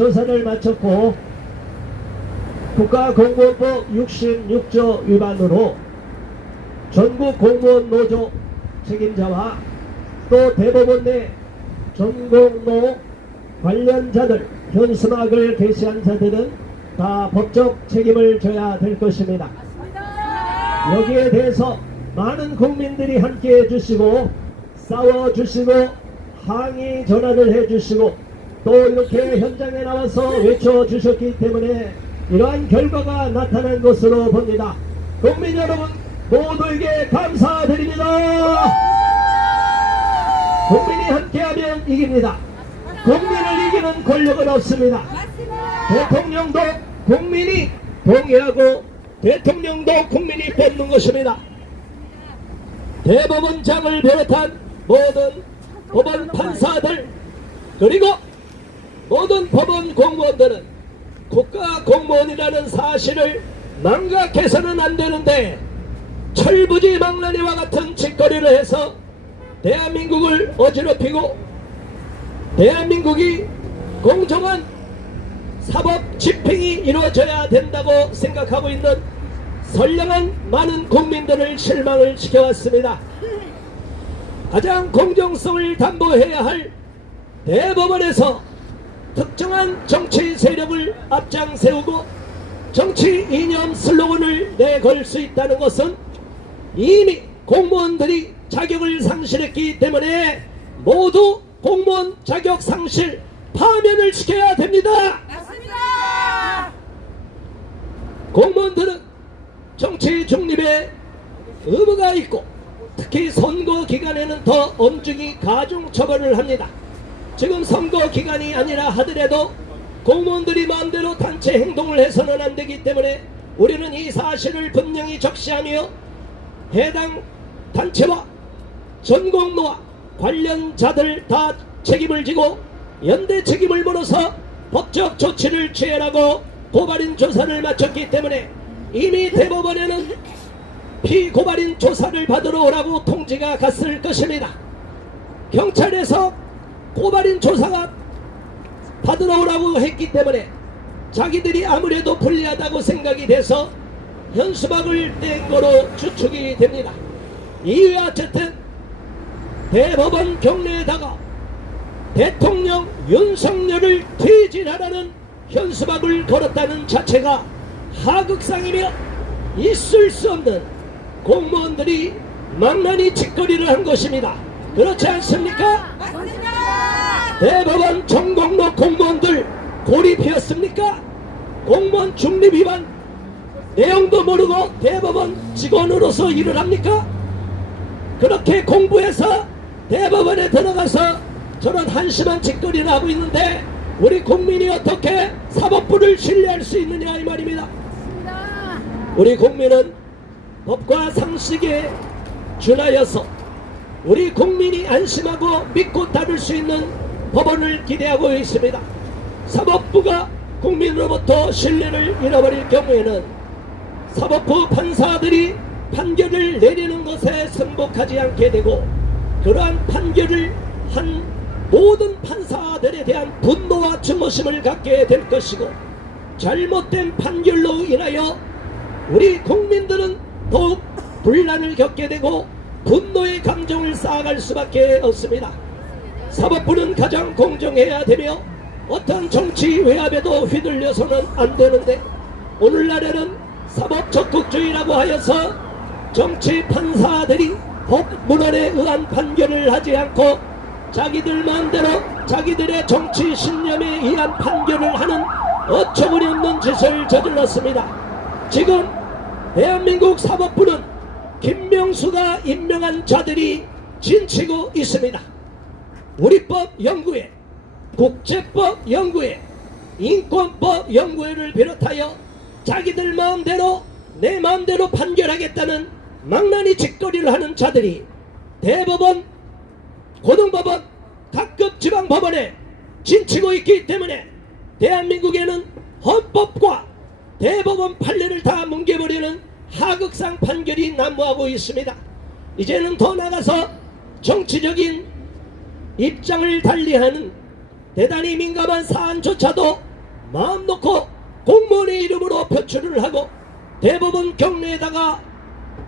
조사를 마쳤고 국가공무원법 66조 위반으로 전국 공무원 노조 책임자와 또 대법원 내 전공노 관련자들, 현수막을 게시한 자들은 다 법적 책임을 져야 될 것입니다. 여기에 대해서 많은 국민들이 함께해 주시고 싸워주시고 항의 전화를 해주시고 또 이렇게 현장에 나와서 외쳐주셨기 때문에 이러한 결과가 나타난 것으로 봅니다. 국민 여러분 모두에게 감사드립니다. 국민이 함께하면 이깁니다. 국민을 이기는 권력은 없습니다. 대통령도 국민이 동의하고 대통령도 국민이 뽑는 것입니다. 대법원장을 비롯한 모든 법원 판사들 그리고 모든 법원 공무원들은 국가 공무원이라는 사실을 망각해서는 안 되는데 철부지 망나니와 같은 짓거리를 해서 대한민국을 어지럽히고 대한민국이 공정한 사법 집행이 이루어져야 된다고 생각하고 있는 선량한 많은 국민들을 실망을 시켜왔습니다. 가장 공정성을 담보해야 할 대법원에서 특정한 정치 세력을 앞장 세우고 정치 이념 슬로건을 내걸 수 있다는 것은 이미 공무원들이 자격을 상실했기 때문에 모두 공무원 자격 상실 파면을 시켜야 됩니다. 맞습니다. 공무원들은 정치 중립에 의무가 있고 특히 선거 기간에는 더 엄중히 가중 처벌을 합니다. 지금 선거 기간이 아니라 하더라도 공무원들이 마음대로 단체 행동을 해서는 안 되기 때문에 우리는 이 사실을 분명히 적시하며 해당 단체와 전공노와 관련자들 다 책임을 지고 연대 책임을 물어서 법적 조치를 취하라고 고발인 조사를 마쳤기 때문에 이미 대법원에는 피고발인 조사를 받으러 오라고 통지가 갔을 것입니다. 경찰에서 고발인 조사가 받으러 오라고 했기 때문에 자기들이 아무래도 불리하다고 생각이 돼서 현수막을 뗀 거로 추측이 됩니다. 이후에 어쨌든 대법원 경내에다가 대통령 윤석열을 퇴진하라는 현수막을 걸었다는 자체가 하극상이며 있을 수 없는 공무원들이 망나니 짓거리를 한 것입니다. 그렇지 않습니까? 맞습니다. 대법원 전공로 공무원들 골이 피었습니까? 공무원 중립 위반 내용도 모르고 대법원 직원으로서 일을 합니까? 그렇게 공부해서 대법원에 들어가서 저런 한심한 짓거리를 하고 있는데 우리 국민이 어떻게 사법부를 신뢰할 수 있느냐 이 말입니다. 우리 국민은 법과 상식에 준하여서 우리 국민이 안심하고 믿고 따를 수 있는 법원을 기대하고 있습니다. 사법부가 국민으로부터 신뢰를 잃어버릴 경우에는 사법부 판사들이 판결을 내리는 것에 승복하지 않게 되고 그러한 판결을 한 모든 판사들에 대한 분노와 증오심을 갖게 될 것이고 잘못된 판결로 인하여 우리 국민들은 더욱 분란을 겪게 되고 분노의 감정을 쌓아갈 수밖에 없습니다. 사법부는 가장 공정해야 되며 어떤 정치 외압에도 휘둘려서는 안 되는데 오늘날에는 사법 적극주의라고 하여서 정치 판사들이 법문안에 의한 판결을 하지 않고 자기들 마음대로 자기들의 정치 신념에 의한 판결을 하는 어처구니 없는 짓을 저질렀습니다. 지금 대한민국 사법부는 김명수가 임명한 자들이 진치고 있습니다. 우리법 연구회, 국제법 연구회, 인권법 연구회를 비롯하여 자기들 마음대로 내 마음대로 판결하겠다는 망나니 짓거리를 하는 자들이 대법원, 고등법원, 각급 지방법원에 진치고 있기 때문에 대한민국에는 헌법과 대법원 판례를 다 뭉개버리는 하극상 판결이 난무하고 있습니다. 이제는 더 나가서 정치적인 입장을 달리하는 대단히 민감한 사안조차도 마음 놓고 공무원의 이름으로 표출을 하고 대법원 경내에다가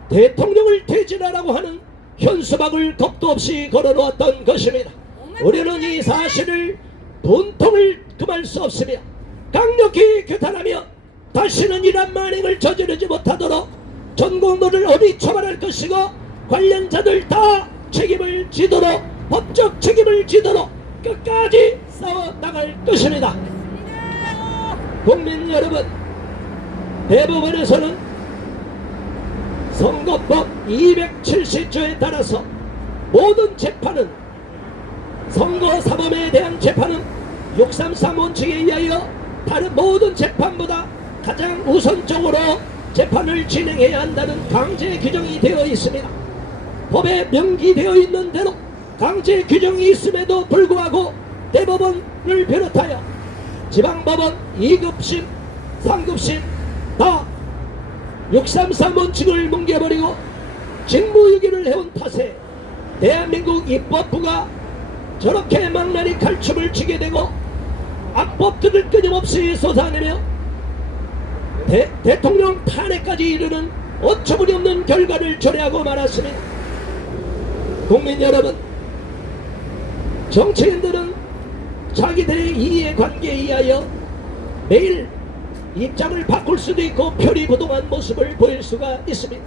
대통령을 퇴진하라고 하는 현수막을 겁도 없이 걸어놓았던 것입니다. 우리는 이 사실을 분통을 금할 수 없으며 강력히 규탄하며 다시는 이런 만행을 저지르지 못하도록 전공노를 엄히 처벌할 것이고 관련자들 다 책임을 지도록 법적 책임을 지도록 끝까지 싸워나갈 것입니다. 국민 여러분, 대법원에서는 선거법 270조에 따라서 모든 재판은 선거사범에 대한 재판은 633 원칙에 의하여 다른 모든 재판보다 가장 우선적으로 재판을 진행해야 한다는 강제 규정이 되어 있습니다. 법에 명기되어 있는 대로 강제 규정이 있음에도 불구하고 대법원을 비롯하여 지방법원 2급심, 3급심 다 633 원칙을 뭉개버리고 직무유기를 해온 탓에 대한민국 입법부가 저렇게 망나니 칼춤을 치게 되고 악법들을 끊임없이 쏟아내며 대통령 탄핵까지 이르는 어처구니 없는 결과를 초래하고 말았습니다. 국민 여러분, 정치인들은 자기들의 이해관계에 의하여 매일 입장을 바꿀 수도 있고 표리부동한 모습을 보일 수가 있습니다.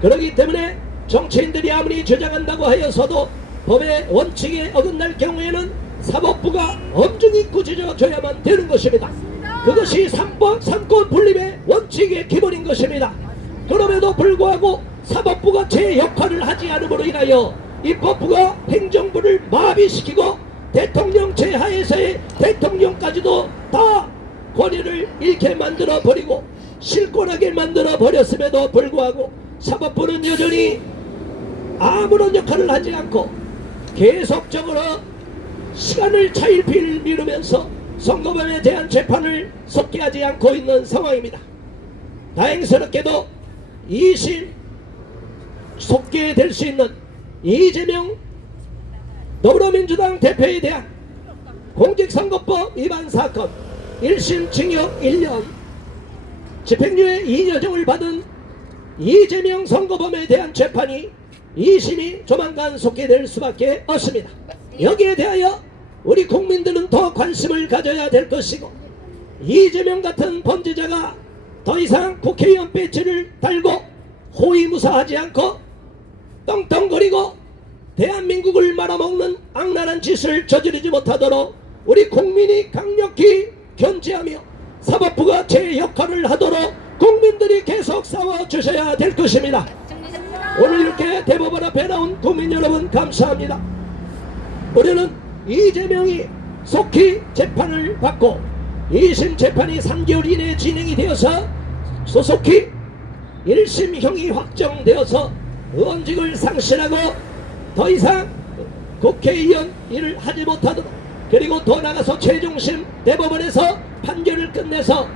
그렇기 때문에 정치인들이 아무리 주장한다고 하여서도 법의 원칙에 어긋날 경우에는 사법부가 엄중히 꾸짖어줘야만 되는 것입니다. 그것이 삼권 분립의 원칙의 기본인 것입니다. 그럼에도 불구하고 사법부가 제 역할을 하지 않음으로 인하여 입법부가 행정부를 마비시키고 대통령 제하에서의 대통령까지도 다 권위를 잃게 만들어 버리고 실권하게 만들어 버렸음에도 불구하고 사법부는 여전히 아무런 역할을 하지 않고 계속적으로 시간을 차일피일 미루면서 선거법에 대한 재판을 속개하지 않고 있는 상황입니다. 다행스럽게도 2심 속개될 수 있는 이재명 더불어민주당 대표에 대한 공직선거법 위반 사건 1심 징역 1년 집행유예 2여정을 받은 이재명 선거범에 대한 재판이 2심이 조만간 속개될 수밖에 없습니다. 여기에 대하여 우리 국민들은 더 관심을 가져야 될 것이고 이재명 같은 범죄자가 더 이상 국회의원 배지를 달고 호위무사하지 않고 떵떵거리고 대한민국을 말아먹는 악랄한 짓을 저지르지 못하도록 우리 국민이 강력히 견제하며 사법부가 제 역할을 하도록 국민들이 계속 싸워주셔야 될 것입니다. 오늘 이렇게 대법원 앞에 나온 국민 여러분 감사합니다. 우리는 이재명이 속히 재판을 받고 2심 재판이 3개월 이내에 진행이 되어서 소속히 1심형이 확정되어서 의원직을 상실하고 더 이상 국회의원 일을 하지 못하도록 그리고 더 나가서 최종심 대법원에서 판결을 끝내서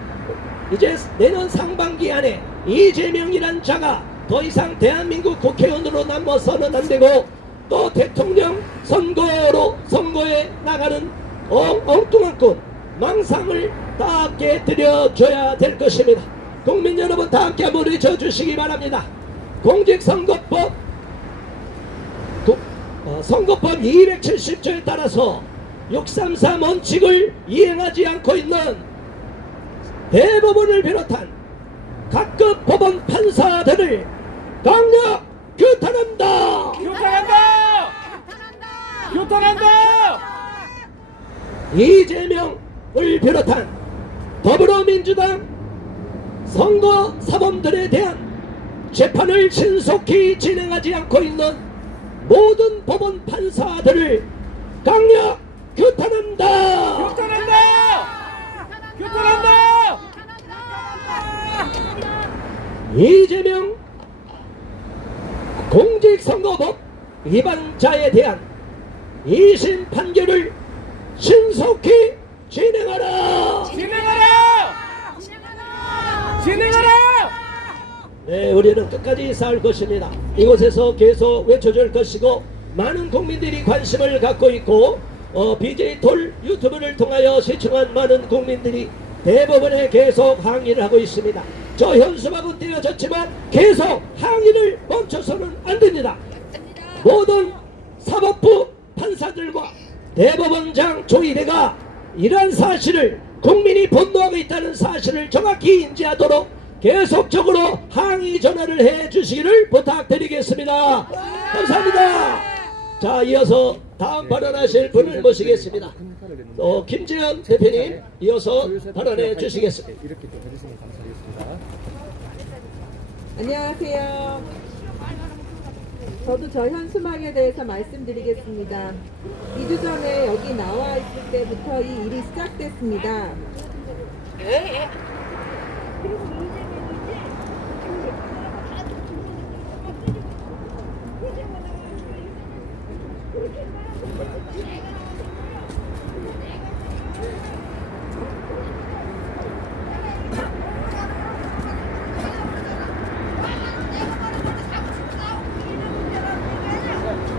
이제 내년 상반기 안에 이재명이란 자가 더 이상 대한민국 국회의원으로 남아서는 안 되고 또 대통령 선거에 나가는 엉뚱한 꾼 망상을 다 깨뜨려줘야 될 것입니다. 국민 여러분 다 함께 한번 외쳐주시기 바랍니다. 공직선거법 선거법 270조에 따라서 633 원칙을 이행하지 않고 있는 대법원을 비롯한 각급 법원 판사들을 강력 규탄한다. 규탄한다. 규탄한다. 이재명을 비롯한 더불어민주당 선거사범들에 대한 재판을 신속히 진행하지 않고 있는 모든 법원 판사들을 강력 규탄한다. 규탄한다. 규탄한다. 이재명 공직선거법 위반자에 대한 2심 판결을 신속히 진행하라. 진행하라. 진행하라. 네, 우리는 끝까지 싸울 것입니다. 이곳에서 계속 외쳐줄 것이고 많은 국민들이 관심을 갖고 있고 BJ 돌 유튜브를 통하여 시청한 많은 국민들이 대법원에 계속 항의를 하고 있습니다. 저 현수막은 떼어졌지만 계속 항의를 멈춰서는 안 됩니다. 모든 사법부 판사들과 대법원장 조희대가 이러한 사실을 국민이 분노하고 있다는 사실을 정확히 인지하도록 계속적으로 항의 전화를 해 주시기를 부탁드리겠습니다. 감사합니다. 자, 이어서 다음 발언하실 분을 모시겠습니다. 김재현 대표님 이어서 발언해 주시겠습니다. 이렇게 좀 해주시면 감사하겠습니다. 안녕하세요. 저도 저 현수막에 대해서 말씀드리겠습니다. 2주 전에 여기 나와 있을 때부터 이 일이 시작됐습니다.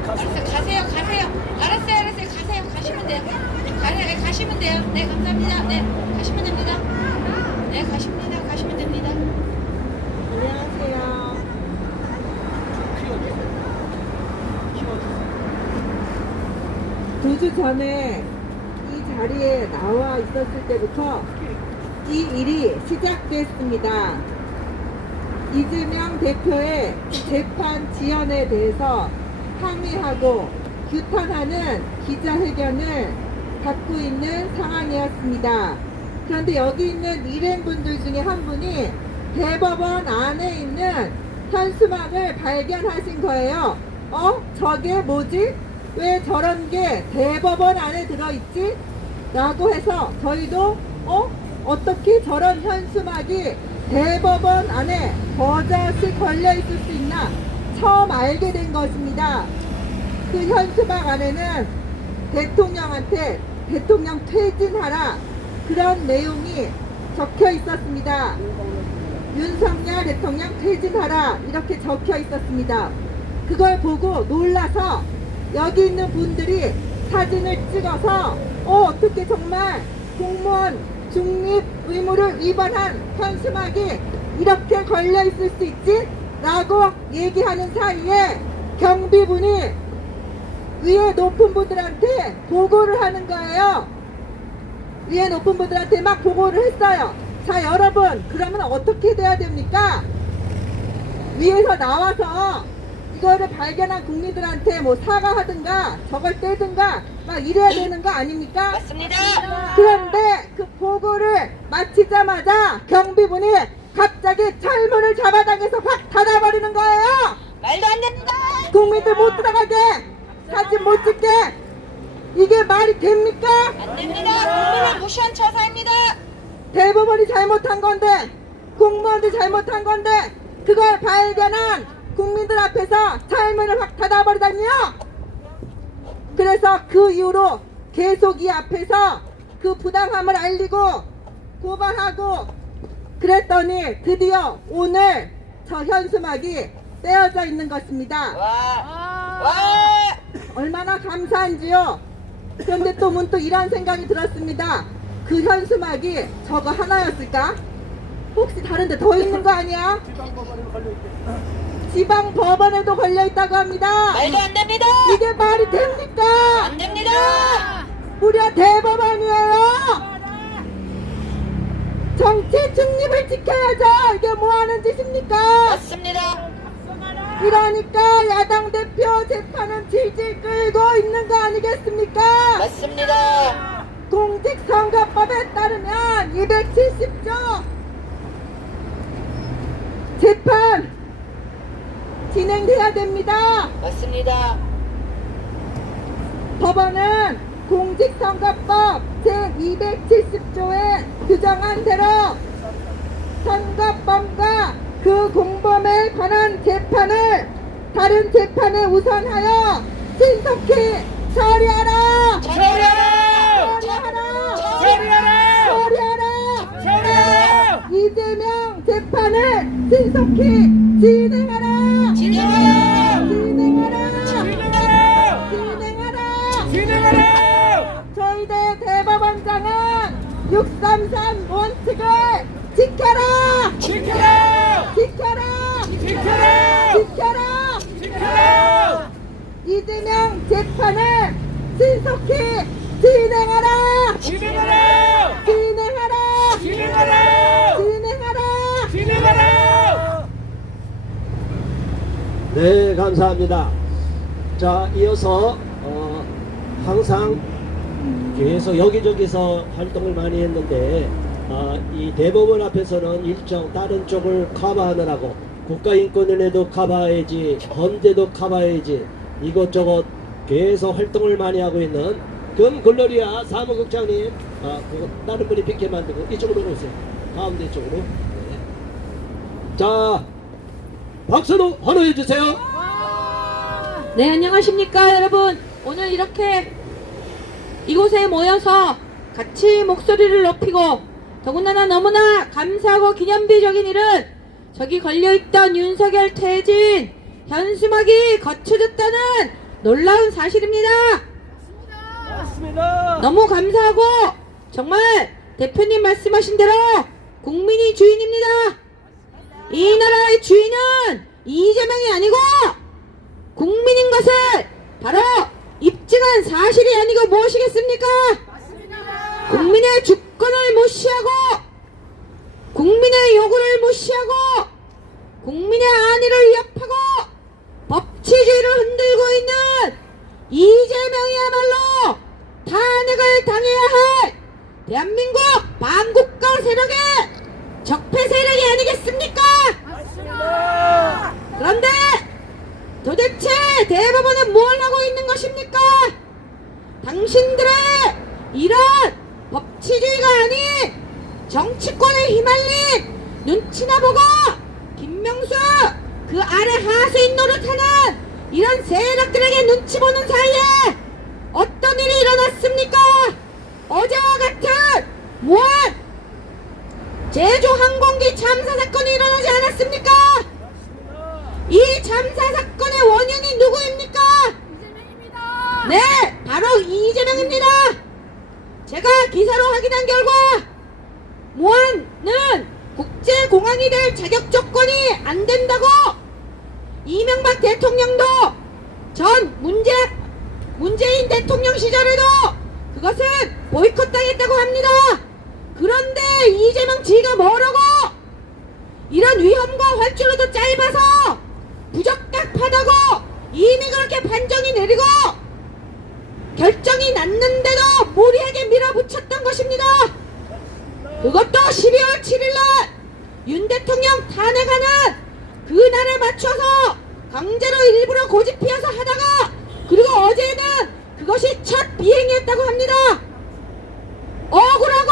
가세요. 알았어요. 가세요. 가시면 돼요. 가시면 돼요. 네, 감사합니다. 네, 가시면 됩니다. 네, 가시면 됩니다. 안녕하세요. 두 주 전에 이 자리에 나와 있었을 때부터 이 일이 시작됐습니다. 이재명 대표의 재판 지연에 대해서 항의하고 규탄하는 기자회견을 갖고 있는 상황이었습니다. 그런데 여기 있는 일행분들 중에 한 분이 대법원 안에 있는 현수막을 발견하신 거예요. 저게 뭐지? 왜 저런 게 대법원 안에 들어있지? 라고 해서 저희도 어떻게 저런 현수막이 대법원 안에 버젓이 걸려 있을 수 있나 처음 알게 된 것입니다. 그 현수막 안에는 대통령한테 대통령 퇴진하라 그런 내용이 적혀 있었습니다. 윤석열 대통령 퇴진하라 이렇게 적혀 있었습니다. 그걸 보고 놀라서 여기 있는 분들이 사진을 찍어서 어떻게 정말 공무원 중립 의무를 위반한 현수막이 이렇게 걸려 있을 수 있지? 라고 얘기하는 사이에 경비분이 위에 높은 분들한테 보고를 하는 거예요. 위에 높은 분들한테 막 보고를 했어요. 자, 여러분, 그러면 어떻게 돼야 됩니까? 위에서 나와서 이거를 발견한 국민들한테 뭐 사과하든가 저걸 떼든가 막 이래야 되는 거 아닙니까? 맞습니다. 그런데 그 보고를 마치자마자 경비분이 갑자기 철문을 잡아당겨서 확 닫아버리는 거예요. 말도 안 됩니다. 국민들 못 들어가게, 사진 못 찍게. 이게 말이 됩니까? 안 됩니다. 국민을 무시한 처사입니다. 대법원이 잘못한 건데, 공무원들이 잘못한 건데, 그걸 발견한 국민들 앞에서 철문을 확 닫아버리다니요. 그래서 그 이후로 계속 이 앞에서 그 부당함을 알리고 고발하고 그랬더니 드디어 오늘 저 현수막이 떼어져 있는 것입니다. 와. 얼마나 감사한지요. 그런데 또 문득 이런 생각이 들었습니다. 그 현수막이 저거 하나였을까? 혹시 다른 데 더 있는 거 아니야? 지방 법원에도 걸려 있다고 합니다. 말도 안 됩니다. 이게 말이 됩니까? 안 됩니다. 무려 대법원이에요. 정치 중립을 지켜야죠. 이게 뭐 하는 짓입니까? 맞습니다. 이러니까 야당 대표 재판은 질질 끌고 있는 거 아니겠습니까? 맞습니다. 공직선거법에 따르면 270조 재판 진행돼야 됩니다. 맞습니다. 법원은 공직선거법 제270조에 규정한 대로 선거법과 그 공범에 관한 재판을 다른 재판에 우선하여 신속히 처리하라! 처리하라! 처리하라! 처리하라! 처리하라! 처리하라! 이재명 재판을 신속히 진행하라! 진행하라! 진행하라! 진행하라! 진행하라! 진행하라! 633 원칙을 지켜라! 지켜라! 지켜라! 지켜라! 지켜라! 지켜라! 이재명 재판을 신속히 진행하라! 진행하라! 진행하라! 진행하라! 진행하라! 진행하라! 네, 감사합니다. 자, 이어서 항상 계속 여기저기서 활동을 많이 했는데 이 대법원 앞에서는 일정 다른 쪽을 커버하느라고 국가인권위원회도 커버해야지, 헌재도 커버해야지, 이것저것 계속 활동을 많이 하고 있는 금글로리아 사무국장님, 다른 분이 빅게 만들고 이쪽으로 오세요. 가운데 쪽으로. 네. 자, 박수로 환호해 주세요. 네, 안녕하십니까 여러분. 오늘 이렇게 이곳에 모여서 같이 목소리를 높이고 더군다나 너무나 감사하고 기념비적인 일은 저기 걸려있던 윤석열 퇴진 현수막이 거쳐졌다는 놀라운 사실입니다. 맞습니다. 너무 감사하고 정말 대표님 말씀하신 대로 국민이 주인입니다. 이 나라의 주인은 이재명이 아니고 국민인 것을 바로 입증한 사실이 아니고 무엇이겠습니까? 국민의 주권을 무시하고 국민의 요구를 무시하고 국민의 안위를 위협하고 법치주의를 흔들고 있는 이재명이야말로 탄핵을 당해야 할 대한민국 반국가 세력의 적폐 세력이 아니겠습니까? 맞습니다. 그런데 도대체 대법원은 뭘 하고 있는 것입니까? 당신들의 이런 법치주의가 아닌 정치권에 휘말린 눈치나 보고 김명수 그 아래 하수인 노릇하는 이런 세력들에게 눈치 보는 사이에 어떤 일이 일어났습니까? 어제와 같은 무한 제주 항공기 참사 사건이 일어나지 않았습니까? 이 참사 사건의 원흉이 누구입니까? 이재명입니다. 네, 바로 이재명입니다. 제가 기사로 확인한 결과 무한은 국제공항이 될 자격 조건이 안 된다고 이명박 대통령도 전 문재인 대통령 시절에도 그것은 보이콧당했다고 합니다. 그런데 이재명 지가 뭐라고 이런 위험과 활주로도 짧아서 부적합하다고 이미 그렇게 판정이 내리고 결정이 났는데도 무리하게 밀어붙였던 것입니다. 그것도 12월 7일날 윤 대통령 탄핵하는 그날에 맞춰서 강제로 일부러 고집 피워서 하다가 그리고 어제는 그것이 첫 비행이었다고 합니다. 억울하고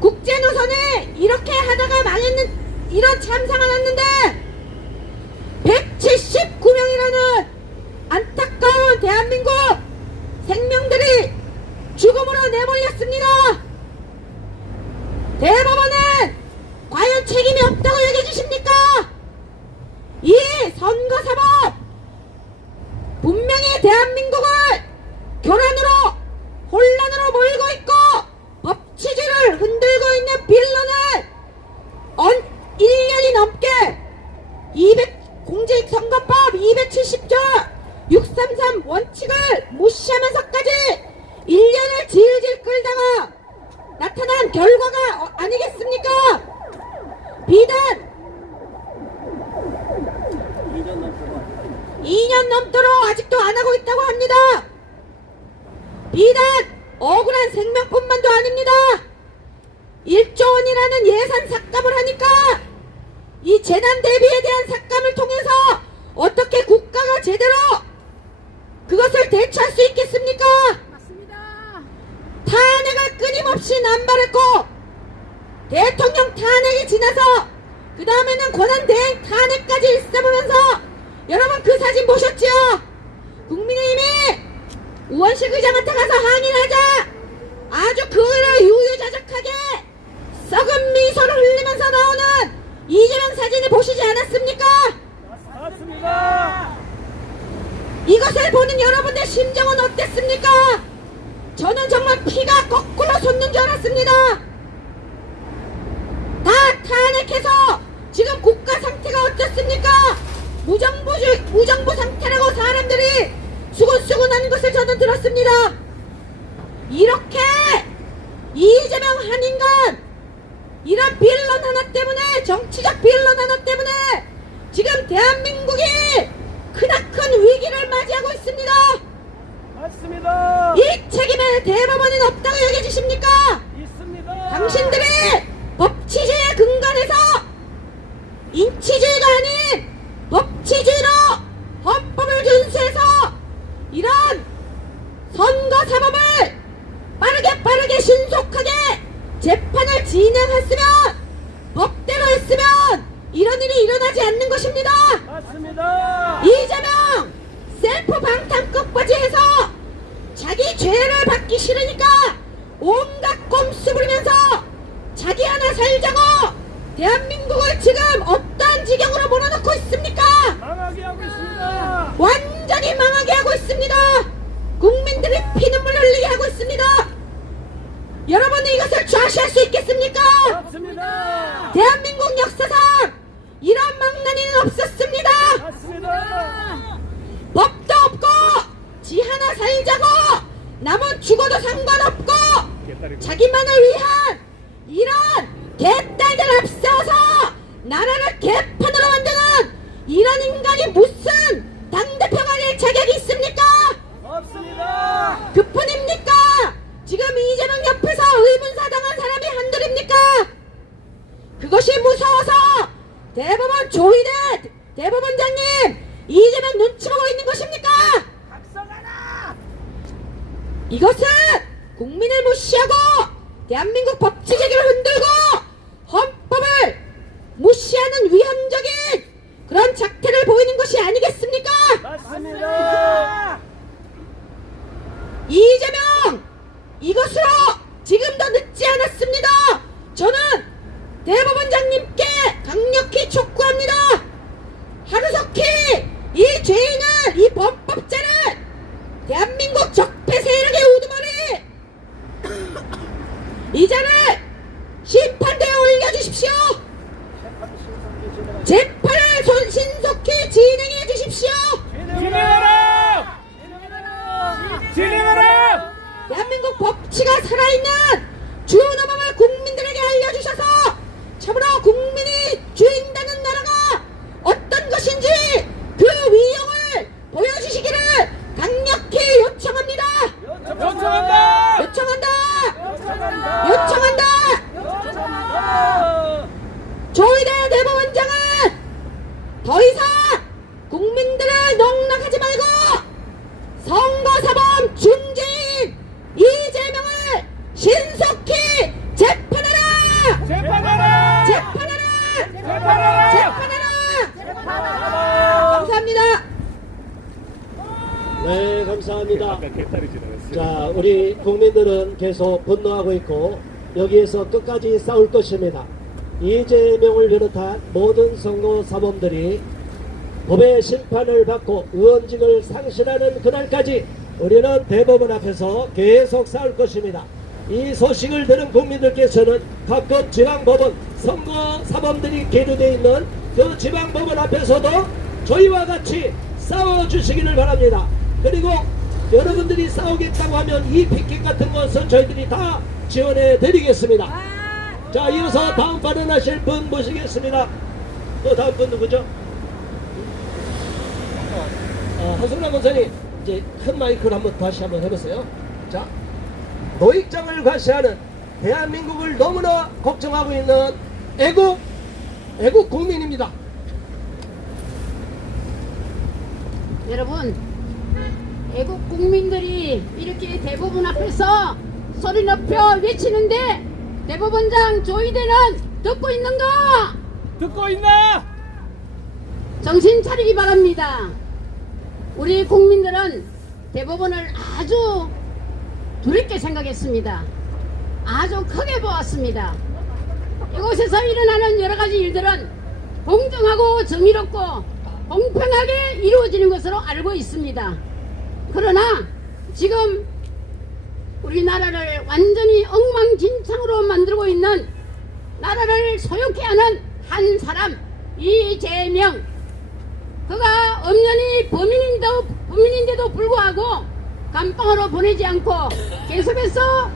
국제노선에 이렇게 하다가 망했는 이런 참사가 났는데 179명이라는 안타까운 대한민국 생명들이 죽음으로 내몰렸습니다. 대법원은 과연 책임이 없다고 얘기해 주십니까? 이 선거사법 분명히 대한민국을 교란으로 혼란으로 몰고 있고 법치주의를 흔들고 있는 빌런을 1년이 넘게 공직선거법 270조 633 원칙을 무시하면서까지 1년을 질질 끌다가 나타난 결과가 아니겠습니까? 비단 2년 넘도록 아직도 안 하고 있다고 합니다. 비단 억울한 생명뿐만도 아닙니다. 1조 원이라는 예산 삭감을 하니까 이 재난 대비에 대한 삭감을 통해서 어떻게 국가가 제대로 그것을 대처할 수 있겠습니까? 맞습니다. 탄핵을 끊임없이 남발했고 대통령 탄핵이 지나서 그 다음에는 권한대행 탄핵까지 일삼으면서 여러분 그 사진 보셨죠? 국민의힘이 우원식 의장한테 가서 항의를 하자 아주 그거를 유유자적하게 썩은 미소를 흘리면서 나오는 이재명 사진을 보시지 않았습니까? 맞습니다. 이것을 보는 여러분의 심정은 어땠습니까? 저는 정말 피가 거꾸로 솟는 줄 알았습니다. 무정부 상태라고 사람들이 수군수군하는 것을 저는 들었습니다. 이렇게 이재명 한 인간, 이런 빌런 하나 때문에, 정치적 빌런 하나 때문에 지금 대한민국이 크나큰 위기를 맞이하고 있습니다. 맞습니다. 이 책임에 대법원은 없다고 여겨지십니까? 있습니다. 당신들이 법치주의에 근간해서 인치주의가 아닌 법치주의로 헌법을 준수해서 이런 선거사법을 빠르게 신속하게 재판을 진행했으면, 법대로 했으면 이런 일이 일어나지 않는 것입니다. 맞습니다. 이재명 셀프 방탄급까지 해서 자기 죄를 받기 싫으니까 온갖 꼼수 부리면서 자기 하나 살자고 대한민국을 지금 어떠한 지경으로 몰아넣고 있습니까? 망하게 하고 있습니다. 완전히 망하게 하고 있습니다. 국민들이 피눈물 흘리게 하고 있습니다. 여러분이 이것을 좌시할 수 있겠습니까? 맞습니다. 대한민국 역사상 이런 망나니는 없었습니다. 맞습니다. 법도 없고 지 하나 살자고 남은 죽어도 상관없고 자기만을 위한 이런 개딸들 앞세워서 나라를 개판으로 만드는 이런 인간이 무슨 당대표가 될 자격이 있습니까? 없습니다. 그뿐입니까? 지금 이재명 옆에서 의문사당한 사람이 한둘입니까? 그것이 무서워서 대법원 조희대 대법원장님 이재명 눈치 보고 있는 것입니까? 각성하라. 이것은 국민을 무시하고 대한민국 법치제기를 흔들고 헌법을 무시하는 위헌적인 그런 작태를 보이는 것이 아니겠습니까? 맞습니다. 이재명, 이것으로 지금도 늦지 않았습니다. 저는 대법원장님께 강력히 촉구합니다. 하루속히 이 죄인을, 이 범법자를 대한민국 적폐 세력의 우두머리 이 자를 심판대에 올려주십시오. 재판을 신속히 진행해 주십시오. 진행하라. 진행하라. 대한민국 법치가 살아있는 주노범을 국민들에게 알려주셔서 참으로 국민이 주인다는 나라가 어떤 것인지 그 위용을 보여주시기를 강력히 요청합니다. 요청한다. 요청한다. 요청한다. 요청한다. 요청한다. 조희대 대법원장은 더 이상 국민들을 농락하지 말고 선거사범 중재인 이재명을 신속히 재판하라! 재판하라. 재판하라! 재판하라. 재판하라! 감사합니다. 네, 감사합니다. 자, 우리 국민들은 계속 분노하고 있고 여기에서 끝까지 싸울 것입니다. 이재명을 비롯한 모든 선거사범들이 법의 심판을 받고 의원직을 상실하는 그날까지 우리는 대법원 앞에서 계속 싸울 것입니다. 이 소식을 들은 국민들께서는 각급 지방법원 선거사범들이 계류되어 있는 그 지방법원 앞에서도 저희와 같이 싸워주시기를 바랍니다. 그리고 여러분들이 싸우겠다고 하면 이 피켓 같은 것은 저희들이 다 지원해 드리겠습니다. 자, 이어서 다음 발언하실 분 모시겠습니다. 또 다음 분 누구죠? 한승남 원사님, 이제 큰 마이크를 다시 한번 해보세요. 자, 노익장을 과시하는 대한민국을 너무나 걱정하고 있는 애국 국민입니다. 여러분, 애국 국민들이 이렇게 대법원 앞에서 소리 높여 외치는데 대법원장 조희대는 듣고 있는가? 듣고 있나? 정신 차리기 바랍니다. 우리 국민들은 대법원을 아주 두렵게 생각했습니다. 아주 크게 보았습니다. 이곳에서 일어나는 여러 가지 일들은 공정하고 정의롭고 공평하게 이루어지는 것으로 알고 있습니다. 그러나 지금 우리나라를 완전히 엉망진창으로 만들고 있는, 나라를 소용케 하는 한 사람, 이재명, 그가 엄연히 범인인데도 불구하고 감방으로 보내지 않고 계속해서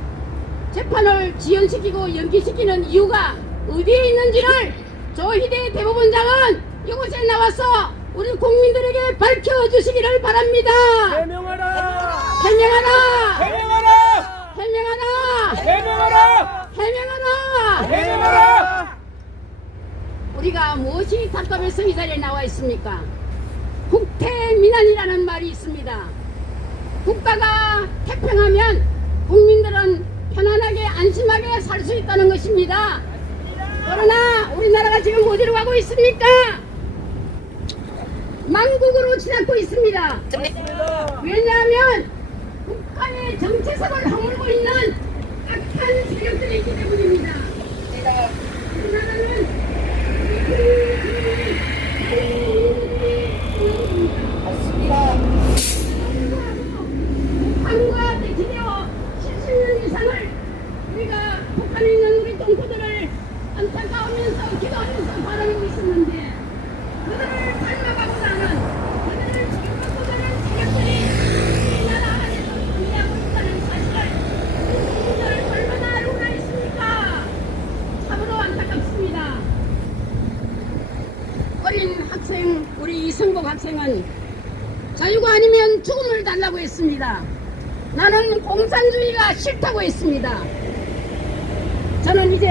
재판을 지연시키고 연기시키는 이유가 어디에 있는지를 조희대 대법원장은 이곳에 나와서 우리 국민들에게 밝혀주시기를 바랍니다. 해명하라! 해명하라! 해명하라! 해명하라! 해명하라! 해명하라! 해명하라! 우리가 무엇이 답답해서 이 자리에 나와 있습니까? 국태민안이라는 말이 있습니다. 국가가 태평하면 국민들은 편안하게 안심하게 살 수 있다는 것입니다. 그러나 우리나라가 지금 어디로 가고 있습니까? 망국으로 지나고 있습니다. 왜냐하면 국가의 정체성을 허물고 있는 악한 세력들이 있기 때문입니다. 우리나라는 북한과 대치되어 70년 이상을 우리가 북한에 있는 우리 동포들을 안타까우면서 기도하면서 바라보고 있었는데 그들을 닮아가고 나는 그들을 죽여받고자 하는 세력들이 우리나라 안에서 존재하고 있다는 사실을 국민들 얼마나 알고나 있습니까? 참으로 안타깝습니다. 어린 학생 우리 이승복 학생은 자유가 아니면 죽음을 달라고 했습니다. 나는 공산주의가 싫다고 했습니다. 저는 이제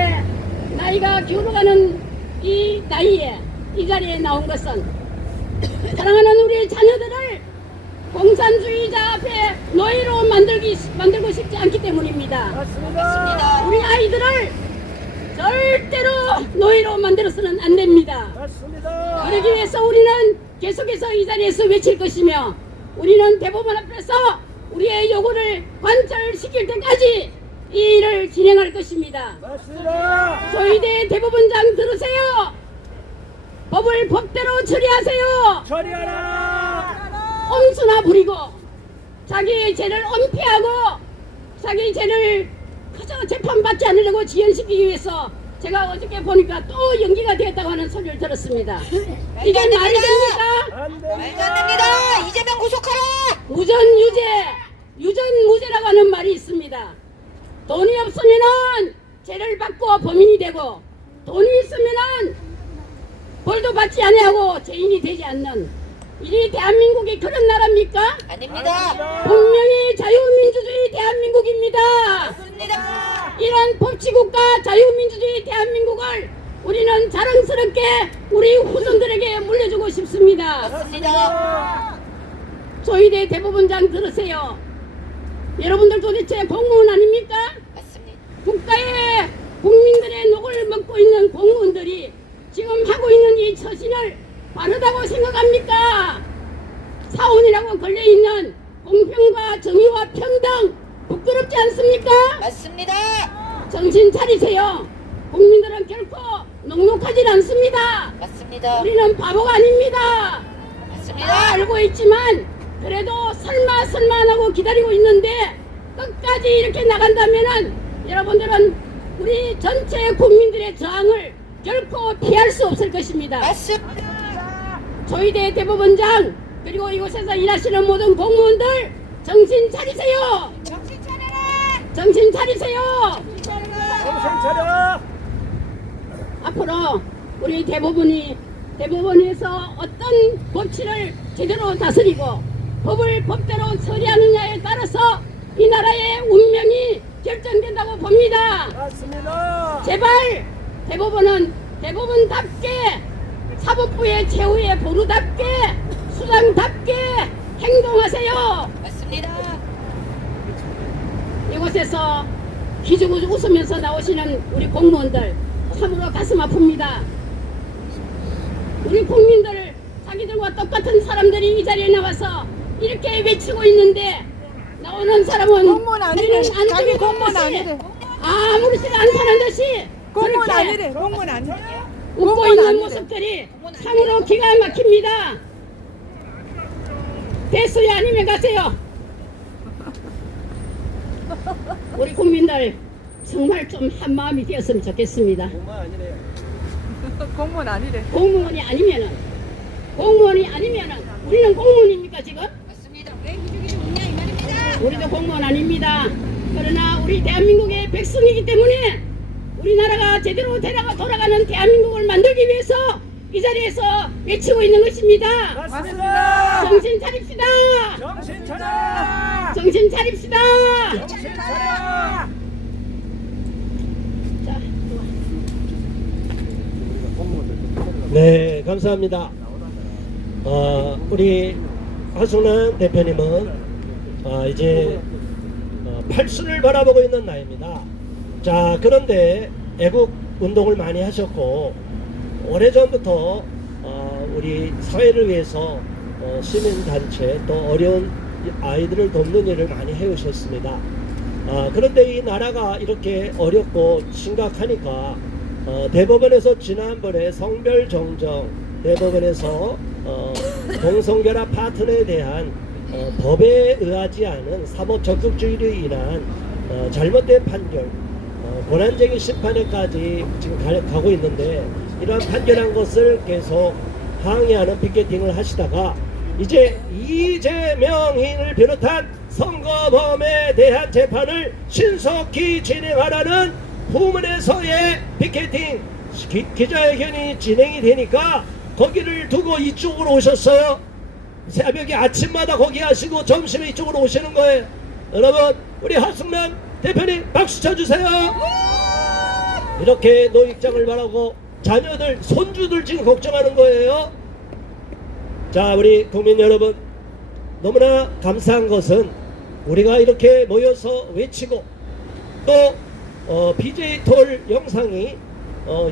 나이가 기울어가는 이 나이에 이 자리에 나온 것은 사랑하는 우리 자녀들을 공산주의자 앞에 노예로 만들고 싶지 않기 때문입니다. 맞습니다. 우리 아이들을 절대로 노예로 만들어서는 안 됩니다. 맞습니다. 그러기 위해서 우리는 계속해서 이 자리에서 외칠 것이며 우리는 대법원 앞에서 우리의 요구를 관철시킬 때까지 이 일을 진행할 것입니다. 맞습니다. 조희대 대법원장 들으세요. 법을 법대로 처리하세요. 처리하라! 꼼수나 부리고 자기의 죄를 은폐하고 자기 죄를 그저 재판받지 않으려고 지연시키기 위해서 제가 어저께 보니까 또 연기가 되었다고 하는 소리를 들었습니다. 이게 말이 됩니까? 안 됩니다. 말도 안 됩니다. 이재명 구속하라. 유전무죄라고 하는 말이 있습니다. 돈이 없으면은 죄를 받고 범인이 되고 돈이 있으면은 벌도 받지 아니하고 죄인이 되지 않는 이 대한민국이 그런 나라입니까? 아닙니다. 분명히 자유민주주의 대한민국입니다. 맞습니다. 이런 법치국가 자유민주주의 대한민국을 우리는 자랑스럽게 우리 후손들에게 물려주고 싶습니다. 맞습니다. 조희대 대법원장 들으세요. 여러분들 도대체 공무원 아닙니까? 맞습니다. 국가의 국민들의 녹을 먹고 있는 공무원들이 지금 하고 있는 이 처신을 바르다고 생각합니까? 사원이라고 걸려있는 공평과 정의와 평등 부끄럽지 않습니까? 맞습니다. 정신 차리세요. 국민들은 결코 녹록하지 않습니다. 맞습니다. 우리는 바보가 아닙니다. 다 맞습니다. 알고 있지만 그래도 설마 안 하고 기다리고 있는데 끝까지 이렇게 나간다면은 여러분들은 우리 전체 국민들의 저항을 결코 피할 수 없을 것입니다. 맞습니다. 조희대 대법원장 그리고 이곳에서 일하시는 모든 공무원들 정신 차리세요. 정신 차려라. 정신 차리세요. 정신 차려! 앞으로 우리 대법원에서 어떤 법치를 제대로 다스리고 법을 법대로 처리하느냐에 따라서 이 나라의 운명이 결정된다고 봅니다. 맞습니다. 제발 대법원은 대법원답게 사법부의 최후의 보루답게 수장답게 행동하세요. 맞습니다. 이곳에서 기죽 웃으면서 나오시는 우리 공무원들 참으로 가슴 아픕니다. 우리 국민들 자기들과 똑같은 사람들이 이 자리에 나와서 이렇게 외치고 있는데 나오는 사람은 공무원 아니래. 우리는 자기 안쪽에 공무원 듯이 아니래. 아무렇지도 않다는 듯이 공무원 그렇게 아니래. 공무원 아니래. 웃고 공무원 있는 아니래. 모습들이 참으로 기가 막힙니다. 대수리 아니면 가세요. 우리 국민들 정말 좀 한마음이 되었으면 좋겠습니다. 정말 아니래요. 공무원 아니래. 공무원이 아니면은 공무원이 아니면은 우리는 공무원입니까 지금? 우리도 공무원 아닙니다. 그러나 우리 대한민국의 백성이기 때문에 우리나라가 제대로 돌아가는 대한민국을 만들기 위해서 이 자리에서 외치고 있는 것입니다. 맞습니다. 정신 차립시다. 정신 차려. 정신 차립시다. 정신 차려. 자, 네, 감사합니다. 우리 하승란 대표님은 이제 팔순을 바라보고 있는 나이입니다. 자, 그런데 애국 운동을 많이 하셨고 오래전부터 우리 사회를 위해서 시민단체 또 어려운 아이들을 돕는 일을 많이 해오셨습니다. 그런데 이 나라가 이렇게 어렵고 심각하니까 대법원에서 지난번에 성별정정, 대법원에서 동성결합 파트너에 대한 법에 의하지 않은 사법적극주의로 인한 잘못된 판결, 권한쟁의 심판에까지 지금 가고 있는데 이러한 판결한 것을 계속 항의하는 피켓팅을 하시다가 이제 이재명인을 비롯한 선거범에 대한 재판을 신속히 진행하라는 후문에서의 피켓팅 기자회견이 진행이 되니까 거기를 두고 이쪽으로 오셨어요. 새벽에 아침마다 거기 하시고 점심에 이쪽으로 오시는 거예요. 여러분, 우리 하승란 대표님 박수 쳐주세요. 이렇게 노익장을 바라고 자녀들 손주들 지금 걱정하는 거예요. 자, 우리 국민 여러분, 너무나 감사한 것은 우리가 이렇게 모여서 외치고 또 BJ 톨 영상이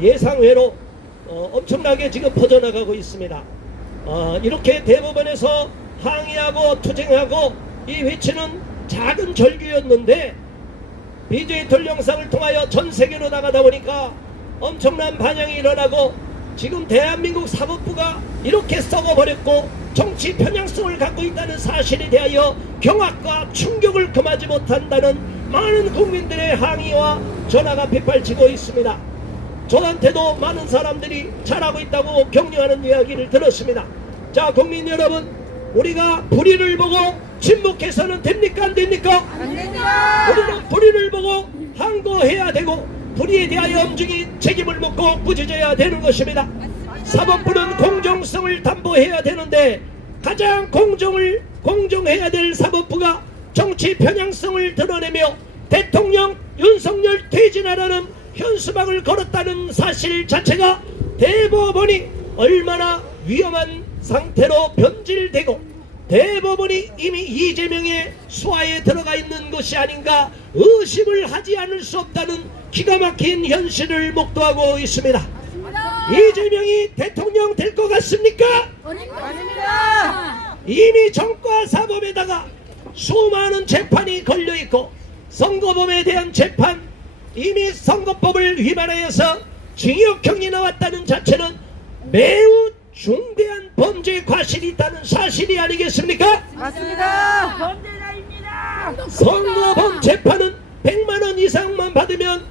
예상외로 엄청나게 지금 퍼져나가고 있습니다. 이렇게 대법원에서 항의하고 투쟁하고 이 외치는 작은 절규였는데 BJ 톨 영상을 통하여 전 세계로 나가다 보니까 엄청난 반향이 일어나고 지금 대한민국 사법부가 이렇게 썩어버렸고 정치 편향성을 갖고 있다는 사실에 대하여 경악과 충격을 금하지 못한다는 많은 국민들의 항의와 전화가 빗발치고 있습니다. 저한테도 많은 사람들이 잘하고 있다고 격려하는 이야기를 들었습니다. 자, 국민 여러분, 우리가 불의를 보고 침묵해서는 됩니까 안 됩니까? 안 됩니다. 우리는 불의를 보고 항거해야 되고 불의에 대하여 엄중히 책임을 묻고 꾸짖어야 되는 것입니다. 사법부는 공정성을 담보해야 되는데 가장 공정해야 될 사법부가 정치 편향성을 드러내며 대통령 윤석열 퇴진하라는 현수막을 걸었다는 사실 자체가 대법원이 얼마나 위험한 상태로 변질되고 대법원이 이미 이재명의 수하에 들어가 있는 것이 아닌가 의심을 하지 않을 수 없다는 기가 막힌 현실을 목도하고 있습니다. 이재명이 대통령 될 것 같습니까? 아닙니다. 이미 정과 사법에다가 수많은 재판이 걸려있고 선거범에 대한 재판, 이미 선거법을 위반하여서 징역형이 나왔다는 자체는 매우 중대한 범죄 과실이 있다는 사실이 아니겠습니까? 맞습니다. 범죄자입니다. 선거범 재판은 100만 원 이상만 받으면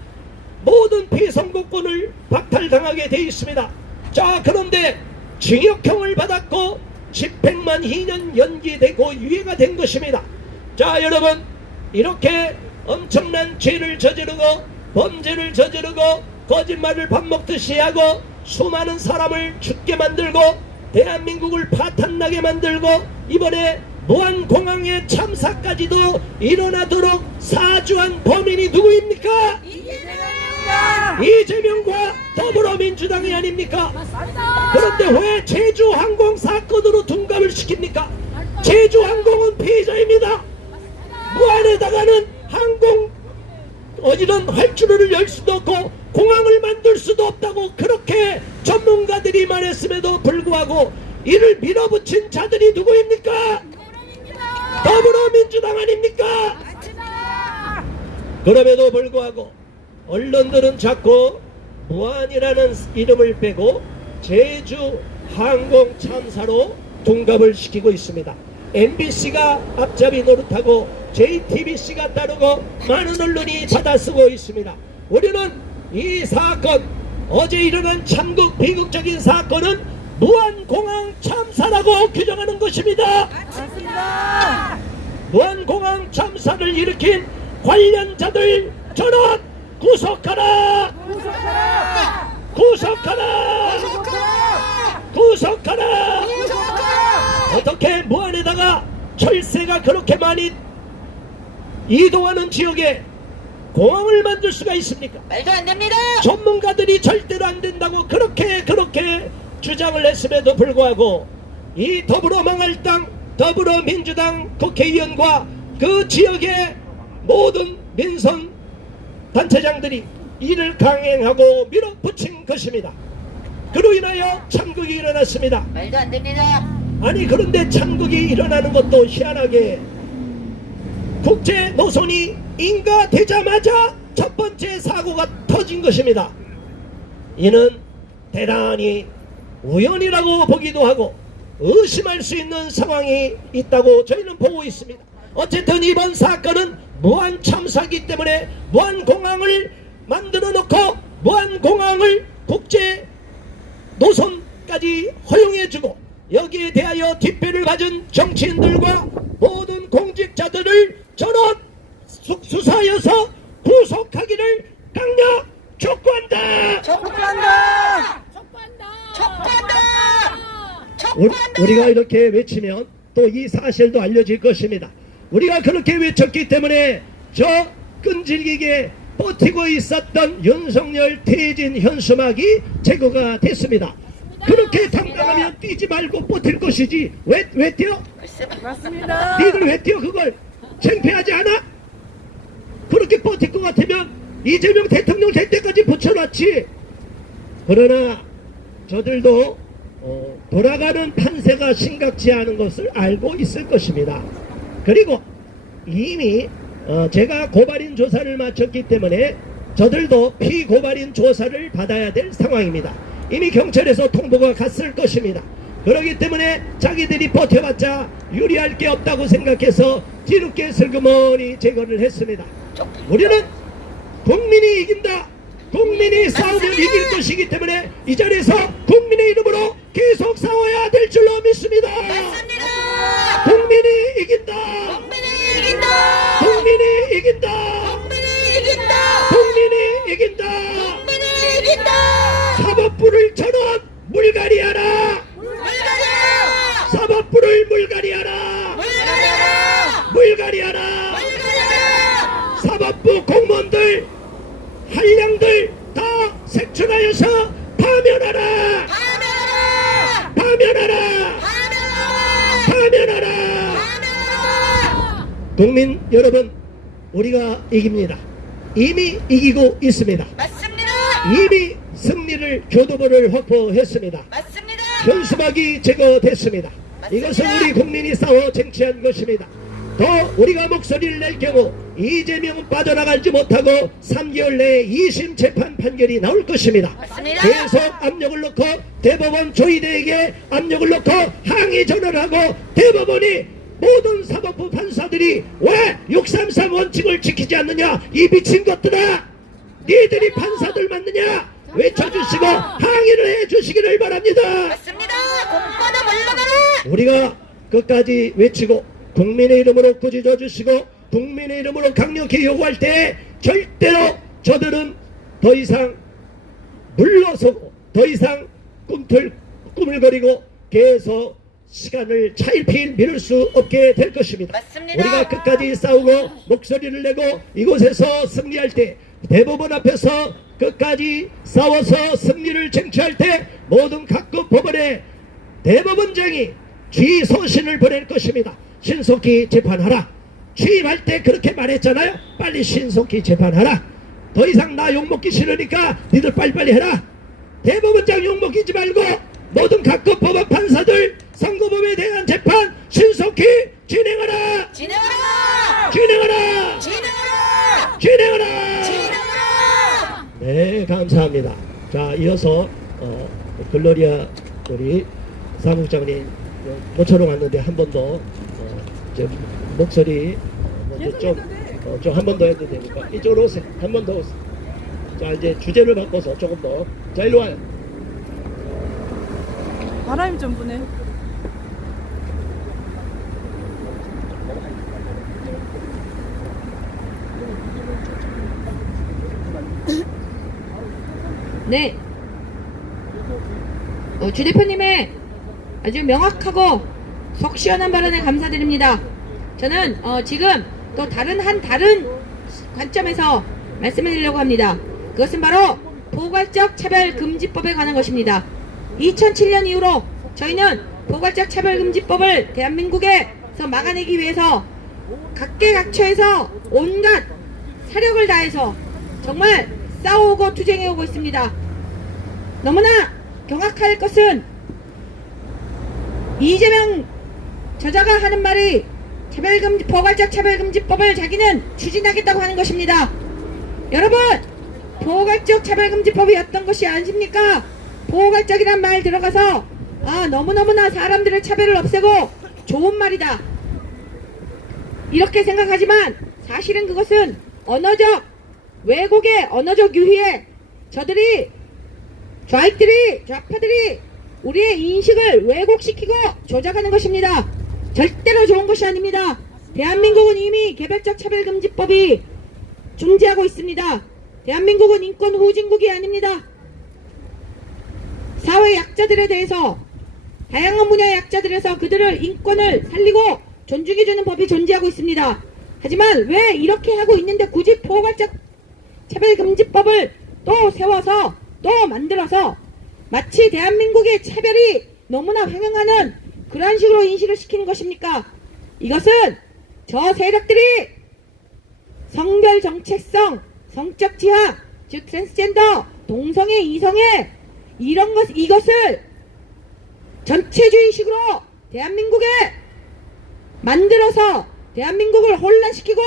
모든 피선거권을 박탈당하게 돼 있습니다. 자, 그런데 징역형을 받았고 집행만 2년 연기되고 유예가 된 것입니다. 자, 여러분, 이렇게 엄청난 죄를 저지르고 범죄를 저지르고 거짓말을 밥 먹듯이 하고 수많은 사람을 죽게 만들고 대한민국을 파탄나게 만들고 이번에 무안공항의 참사까지도 일어나도록 사주한 범인이 누구입니까? 이재명과 더불어민주당이 아닙니까? 그런데 왜 제주항공 사건으로 둔갑을 시킵니까? 제주항공은 피해자입니다. 무안에다가는 항공 이런 활주로를 열 수도 없고 공항을 만들 수도 없다고 그렇게 전문가들이 말했음에도 불구하고 이를 밀어붙인 자들이 누구입니까? 더불어민주당 아닙니까? 그럼에도 불구하고 언론들은 자꾸 무안이라는 이름을 빼고 제주 항공 참사로 둔갑을 시키고 있습니다. MBC가 앞잡이 노릇하고 JTBC가 따르고 많은 언론이 받아쓰고 있습니다. 우리는 이 사건, 어제 일어난 참극 비극적인 사건은 무한공항 참사라고 규정하는 것입니다. 맞습니다. 무한공항 참사를 일으킨 관련자들 전원 구속하라! 구속하라. 구속하라! 구속하라. 구속하라! 구속하라. 어떻게 무안에다가 철새가 그렇게 많이 이동하는 지역에 공항을 만들 수가 있습니까? 말도 안 됩니다. 전문가들이 절대로 안 된다고 그렇게 주장을 했음에도 불구하고 이 더불어망할당 더불어민주당 국회의원과 그 지역의 모든 민선 단체장들이 이를 강행하고 밀어붙인 것입니다. 그로 인하여 참극이 일어났습니다. 말도 안 됩니다. 아니 그런데 참극이 일어나는 것도 희한하게 국제 노선이 인가되자마자 첫 번째 사고가 터진 것입니다. 이는 대단히 우연이라고 보기도 하고 의심할 수 있는 상황이 있다고 저희는 보고 있습니다. 어쨌든 이번 사건은 무한 참사이기 때문에 무한공항을 만들어 놓고 무한공항을 국제 노선까지 허용해주고 여기에 대하여 뒷배를 맞은 정치인들과 모든 공직자들을 전원 수사해서 구속하기를 강력 촉구한다. 촉구한다. 우리가 이렇게 외치면 또 이 사실도 알려질 것입니다. 우리가 그렇게 외쳤기 때문에 저 끈질기게 버티고 있었던 윤석열 퇴진 현수막이 제거가 됐습니다. 그렇게 당당하면 뛰지 말고 버틸 것이지 왜 뛰어? 맞습니다. 니들 왜 뛰어? 그걸 창피하지 않아? 그렇게 버틸 것 같으면 이재명 대통령 될 때까지 붙여놨지. 그러나 저들도 돌아가는 판세가 심각치 않은 것을 알고 있을 것입니다. 그리고 이미 제가 고발인 조사를 마쳤기 때문에 저들도 피고발인 조사를 받아야 될 상황입니다. 이미 경찰에서 통보가 갔을 것입니다. 그렇기 때문에 자기들이 버텨봤자 유리할 게 없다고 생각해서 뒤늦게 슬그머니 제거를 했습니다. 우리는 국민이 이긴다. 국민이 싸우면 이길 것이기 때문에 이 자리에서 국민의 이름으로 계속 싸워야 될 줄로 믿습니다. 국민이 이긴다. 국민이 이긴다. 국민이 이긴다. 사법부를 전원 물갈이하라. 사법부를 물갈이하라. 물갈이하라. 사법부 공무원들 한량들 다 색출하여서 파면하라. 파면하라. 국민 여러분, 우리가 이깁니다. 이미 이기고 있습니다. 이미 승리를 교도보를 확보했습니다. 현수막이 제거됐습니다. 이것은 우리 국민이 싸워 쟁취한 것입니다. 더 우리가 목소리를 낼 경우 이재명은 빠져나가지 못하고 3개월 내에 2심 재판 판결이 나올 것입니다. 계속 압력을 넣고 대법원 조희대에게 압력을 넣고 항의 전화를 하고 대법원이 모든 사법부 판사들이 왜 633 원칙을 지키지 않느냐, 이 미친 것들아, 니들이 판사들 맞느냐 외쳐주시고 항의를 해주시기를 바랍니다. 우리가 끝까지 외치고 국민의 이름으로 꾸짖어 주시고 국민의 이름으로 강력히 요구할 때 절대로 저들은 더 이상 물러서고 더 이상 꾸물거리고 계속 시간을 차일피일 미룰 수 없게 될 것입니다. 우리가 끝까지 싸우고 목소리를 내고 이곳에서 승리할 때 대법원 앞에서 끝까지 싸워서 승리를 쟁취할 때 모든 각급 법원에 대법원장이 취소신을 보낼 것입니다. 신속히 재판하라. 취임할 때 그렇게 말했잖아요. 빨리 신속히 재판하라. 더 이상 나 욕먹기 싫으니까 니들 빨리빨리 해라. 대법원장 욕먹이지 말고 모든 각급 법원 판사들 선거법에 대한 재판 신속히 진행하라. 네, 감사합니다. 자, 이어서 글로리아 우리 사무장님 모처럼 왔는데 한 번 더 목소리 좀 한 번 더 해도 되니까 이쪽으로 오세요. 한 번 더 오세요. 자, 이제 주제를 바꿔서 조금 더. 자, 일로 와요. 바람이 좀 부네. 네. 주 대표님의 아주 명확하고 속 시원한 발언에 감사드립니다. 저는 지금 또 다른 관점에서 말씀을 드리려고 합니다. 그것은 바로 포괄적 차별금지법에 관한 것입니다. 2007년 이후로 저희는 포괄적 차별금지법을 대한민국에서 막아내기 위해서 각계각처에서 온갖 사력을 다해서 정말 싸우고 투쟁해오고 있습니다. 너무나 경악할 것은 이재명 저자가 하는 말이 포괄적 차별금지법을 자기는 추진하겠다고 하는 것입니다. 여러분, 포괄적 차별금지법이 어떤 것이 아십니까? 포괄적이란 말 들어가서 너무너무나 사람들의 차별을 없애고 좋은 말이다 이렇게 생각하지만 사실은 그것은 왜곡의 언어적 유희에 좌파들이 우리의 인식을 왜곡시키고 조작하는 것입니다. 절대로 좋은 것이 아닙니다. 대한민국은 이미 개별적 차별금지법이 존재하고 있습니다. 대한민국은 인권 후진국이 아닙니다. 사회 약자들에 대해서 다양한 분야의 약자들에서 그들을 인권을 살리고 존중해주는 법이 존재하고 있습니다. 하지만 왜 이렇게 하고 있는데 굳이 포괄적 차별금지법을 또 세워서 또 만들어서 마치 대한민국의 차별이 너무나 횡행하는 그러한 식으로 인식을 시키는 것입니까? 이것은 저 세력들이 성별 정체성, 성적 지향, 즉 트랜스젠더, 동성애, 이성애 이것을 전체주의식으로 대한민국에 만들어서 대한민국을 혼란시키고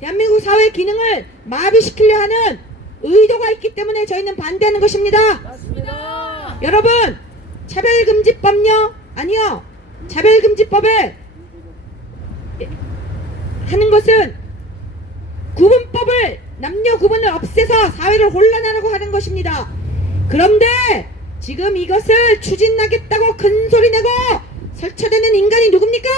대한민국 사회 기능을 마비시키려 하는 의도가 있기 때문에 저희는 반대하는 것입니다. 맞습니다. 여러분, 차별금지법요? 아니요. 차별금지법을 하는 것은 구분법을 남녀 구분을 없애서 사회를 혼란하라고 하는 것입니다. 그런데 지금 이것을 추진하겠다고 큰 소리 내고 설쳐대는 인간이 누굽니까?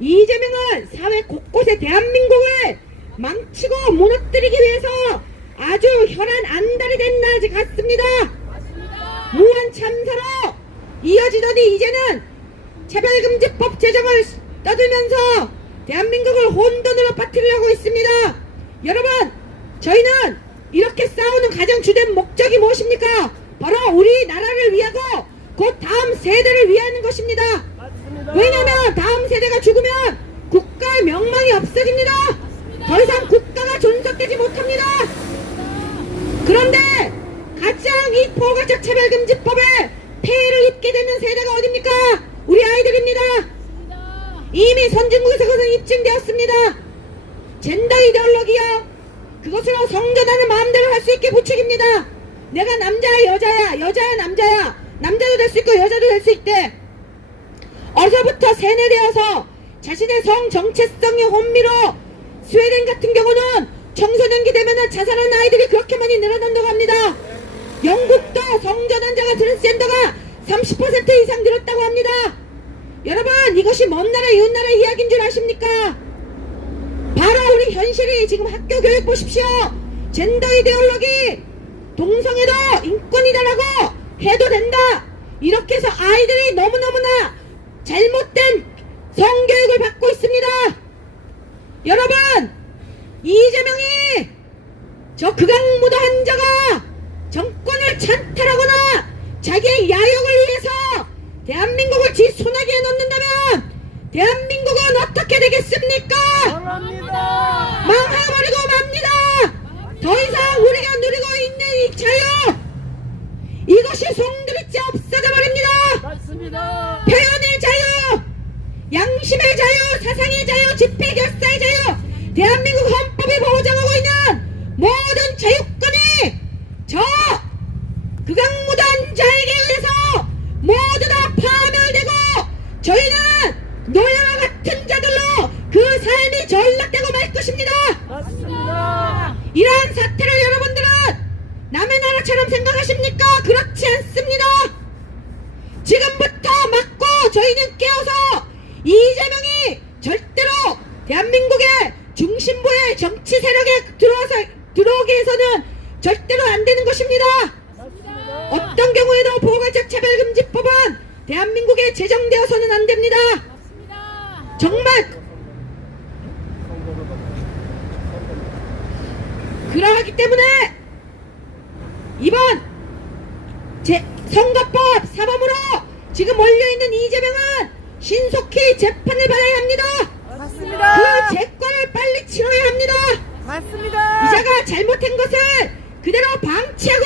이재명은 사회 곳곳에 대한민국을 망치고 무너뜨리기 위해서 아주 혈안 안달이 된 날 같습니다. 무한 참사로 이어지더니 이제는 차별금지법 제정을 떠들면서 대한민국을 혼돈으로 빠뜨리려고 있습니다. 여러분, 저희는 이렇게 싸우는 가장 주된 목적이 무엇입니까? 바로 우리나라를 위하고 곧 다음 세대를 위하는 것입니다. 왜냐하면 다음 세대가 죽으면 국가의 명망이 없어집니다. 더 이상 국가가 존속되지 못합니다. 그런데 가장 이 포괄적 차별금지법에 폐해를 입게 되는 세대가 어딥니까? 우리 아이들입니다. 이미 선진국에서 그것은 입증되었습니다. 젠더 이데올로기요, 그것으로 성전하는 마음대로 할 수 있게 부추깁니다. 내가 남자야 여자야, 여자야 남자야, 남자도 될 수 있고 여자도 될 수 있대. 어려서부터 세뇌되어서 자신의 성 정체성이 혼미로 스웨덴 같은 경우는 청소년기 되면은 자살하는 아이들이 그렇게 많이 늘어난다고 합니다. 영국도 성전환자가 트랜스젠더가 30% 이상 늘었다고 합니다. 여러분, 이것이 먼 나라 이웃나라 이야기인 줄 아십니까? 바로 우리 현실이 지금 학교 교육 보십시오. 젠더 이데올로기, 동성애도 인권이다라고 해도 된다, 이렇게 해서 아이들이 너무너무나 잘못된 성교육을 받고 있습니다. 여러분, 이재명이 저 극악무도 한자가 정권을 찬탈하거나 자기의 야욕을 위해서 대한민국을 지 소나기에 넣는다면 대한민국은 어떻게 되겠습니까? 망해버리고 맙니다. 더 이상 우리가 누리고 있는 이 자유, 이것이 송두리째 없어져 버립니다. 표현의 자유, 양심의 자유, 사상의 자유, 집회 결사의 자유, 대한민국 헌법이 보장하고 있는 모든 자유권이 저 극악무도한 자에게 의해서 모두 다 파멸되고 저희는 노예와 같은 자들로 그 삶이 전락되고 말 것입니다. 이러한 사태를 여러분들 절대로 안 되는 것입니다. 어떤 경우에도 보호관찰 차별금지법은 대한민국에 제정되어서는 안 됩니다. 정말 그러하기 때문에 이번 선거법 사범으로 지금 몰려있는 이재명은 신속히 재판을 받아야 합니다. 맞습니다. 그 재권을 빨리 치러야 합니다. 맞습니다. 이자가 잘못한 것을 그대로 방치하고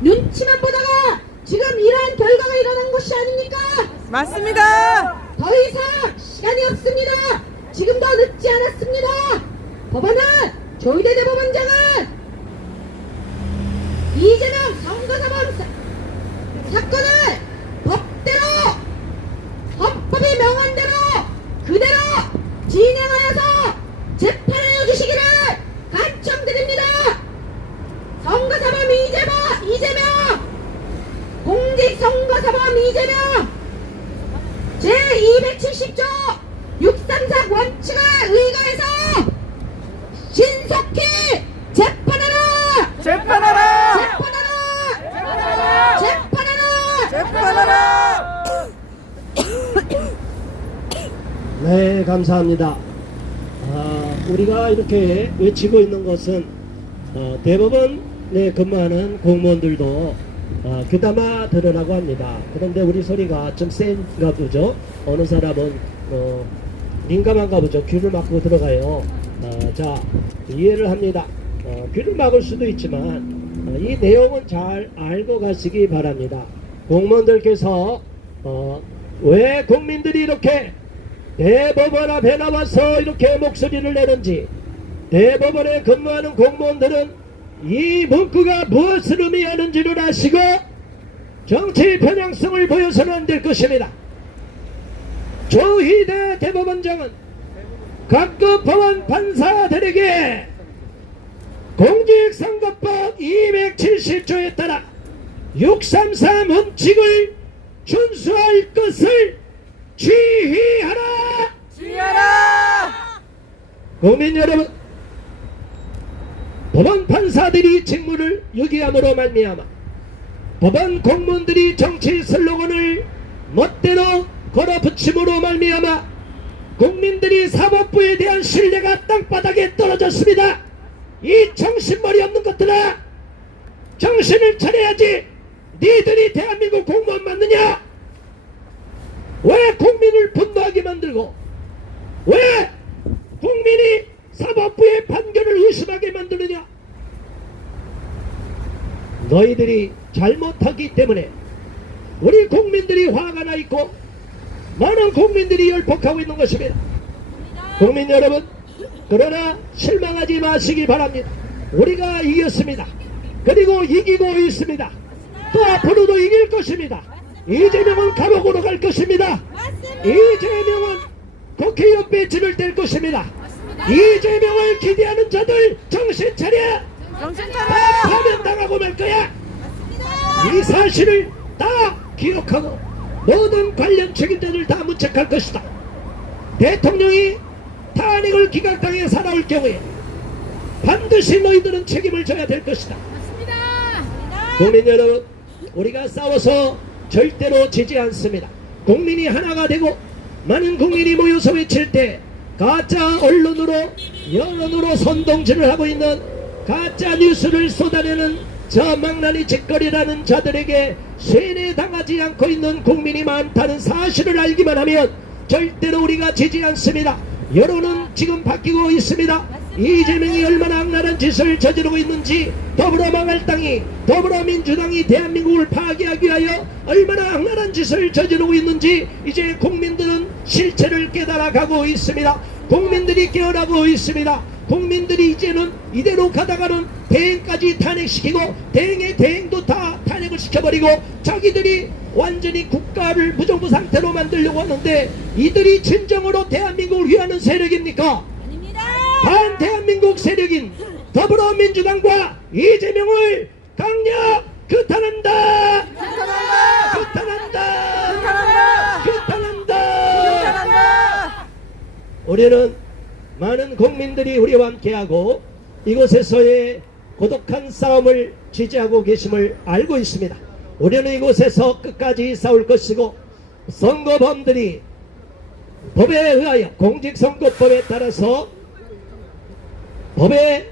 눈치만 보다가 지금 이러한 결과가 일어난 것이 아닙니까? 맞습니다. 더 이상 시간이 없습니다. 지금도 늦지 않았습니다. 법원은 조희대 대법원장은 이재명 선거사범 사건을 법대로 헌법이 명한 대로 그대로 진행하여서 재판해 주시기를 간청드립니다. 선거사범 이재명 공직선거사범 이재명 제270조 634 원칙에 의거해서 신속히 재판하라! 재판하라. 재판하라! 재판하라! 재판하라. 네, 감사합니다. 우리가 이렇게 외치고 있는 것은 대법원에 근무하는 공무원들도 귀담아 들으라고 합니다. 그런데 우리 소리가 좀 센가 보죠. 어느 사람은 민감한가 보죠. 귀를 막고 들어가요. 자, 이해를 합니다. 귀를 막을 수도 있지만 이 내용은 잘 알고 가시기 바랍니다. 공무원들께서 왜 국민들이 이렇게 대법원 앞에 나와서 이렇게 목소리를 내는지, 대법원에 근무하는 공무원들은 이 문구가 무엇을 의미하는지를 아시고 정치 편향성을 보여서는 안 될 것입니다. 조희대 대법원장은 각급 법원 판사들에게 공직선거법 270조에 따라 634 원칙을 준수할 것을 지휘하라! 지휘하라. 국민 여러분, 법원 판사들이 직무를 유기함으로 말미암아 법원 공무원들이 정치 슬로건을 멋대로 걸어붙임으로 말미암아 국민들이 사법부에 대한 신뢰가 땅바닥에 떨어졌습니다. 이 정신머리 없는 것들아, 정신을 차려야지. 니들이 대한민국 공무원 맞느냐? 왜 국민을 분노하게 만들고, 왜 국민이 사법부의 판결을 의심하게 만드느냐? 너희들이 잘못하기 때문에 우리 국민들이 화가 나 있고 많은 국민들이 열폭하고 있는 것입니다. 국민 여러분, 그러나 실망하지 마시기 바랍니다. 우리가 이겼습니다. 그리고 이기고 있습니다. 또 앞으로도 이길 것입니다. 이재명은 감옥으로 갈 것입니다. 이재명은 국회의원 배지를 뗄 것입니다. 이재명을 기대하는 자들 정신 차려! 정신 다 차려. 파면당하고 말 거야! 이 사실을 다 기록하고 모든 관련 책임자들 다 문책할 것이다. 대통령이 탄핵을 기각당해 살아올 경우에 반드시 너희들은 책임을 져야 될 것이다. 국민 여러분, 우리가 싸워서 절대로 지지 않습니다. 국민이 하나가 되고 많은 국민이 모여서 외칠 때 가짜 언론으로 여론으로 선동질을 하고 있는 가짜 뉴스를 쏟아내는 저 망나니 짓거리라는 자들에게 세뇌당하지 않고 있는 국민이 많다는 사실을 알기만 하면 절대로 우리가 지지 않습니다. 여론은 지금 바뀌고 있습니다. 이재명이 얼마나 악랄한 짓을 저지르고 있는지, 더불어 망할 땅이, 더불어민주당이 대한민국을 파괴하기 위하여 얼마나 악랄한 짓을 저지르고 있는지 이제 국민들은 실체를 깨달아가고 있습니다. 국민들이 깨어나고 있습니다. 국민들이 이제는 이대로 가다가는 대행까지 탄핵시키고 대행의 대행도 다 탄핵을 시켜버리고 자기들이 완전히 국가를 무정부 상태로 만들려고 하는데, 이들이 진정으로 대한민국을 위하는 세력입니까? 반 대한민국 세력인 더불어민주당과 이재명을 강력 규탄한다! 규탄한다! 규탄한다! 우리는 많은 국민들이 우리와 함께하고 이곳에서의 고독한 싸움을 지지하고 계심을 알고 있습니다. 우리는 이곳에서 끝까지 싸울 것이고 선거범들이 법에 의하여 공직선거법에 따라서 법에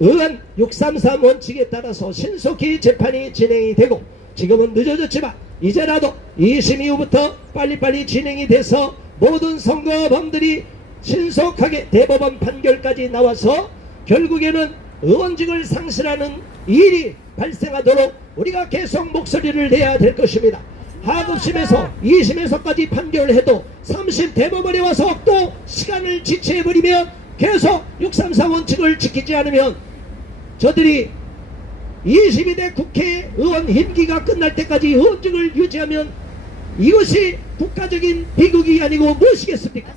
의한 633 원칙에 따라서 신속히 재판이 진행이 되고 지금은 늦어졌지만 이제라도 2심 이후부터 빨리빨리 진행이 돼서 모든 선거범들이 신속하게 대법원 판결까지 나와서 결국에는 의원직을 상실하는 일이 발생하도록 우리가 계속 목소리를 내야 될 것입니다. 하급심에서 2심에서까지 판결을 해도 3심 대법원에 와서 또 시간을 지체해버리면 계속 633 원칙을 지키지 않으면 저들이 22대 국회의원 임기가 끝날 때까지 의원직을 유지하면 이것이 국가적인 비극이 아니고 무엇이겠습니까?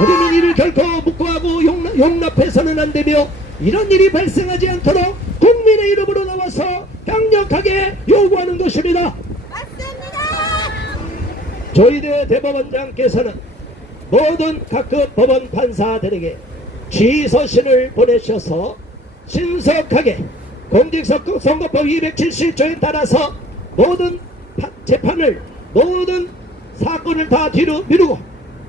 우리는 이를 결코 묵고하고 용납해서는 안 되며 이런 일이 발생하지 않도록 국민의 이름으로 나와서 강력하게 요구하는 것입니다. 조희대 대법원장께서는 모든 각급 법원 판사들에게 지서신을 보내셔서 신속하게 공직선거법 270조에 따라서 모든 재판을 모든 사건을 다 뒤로 미루고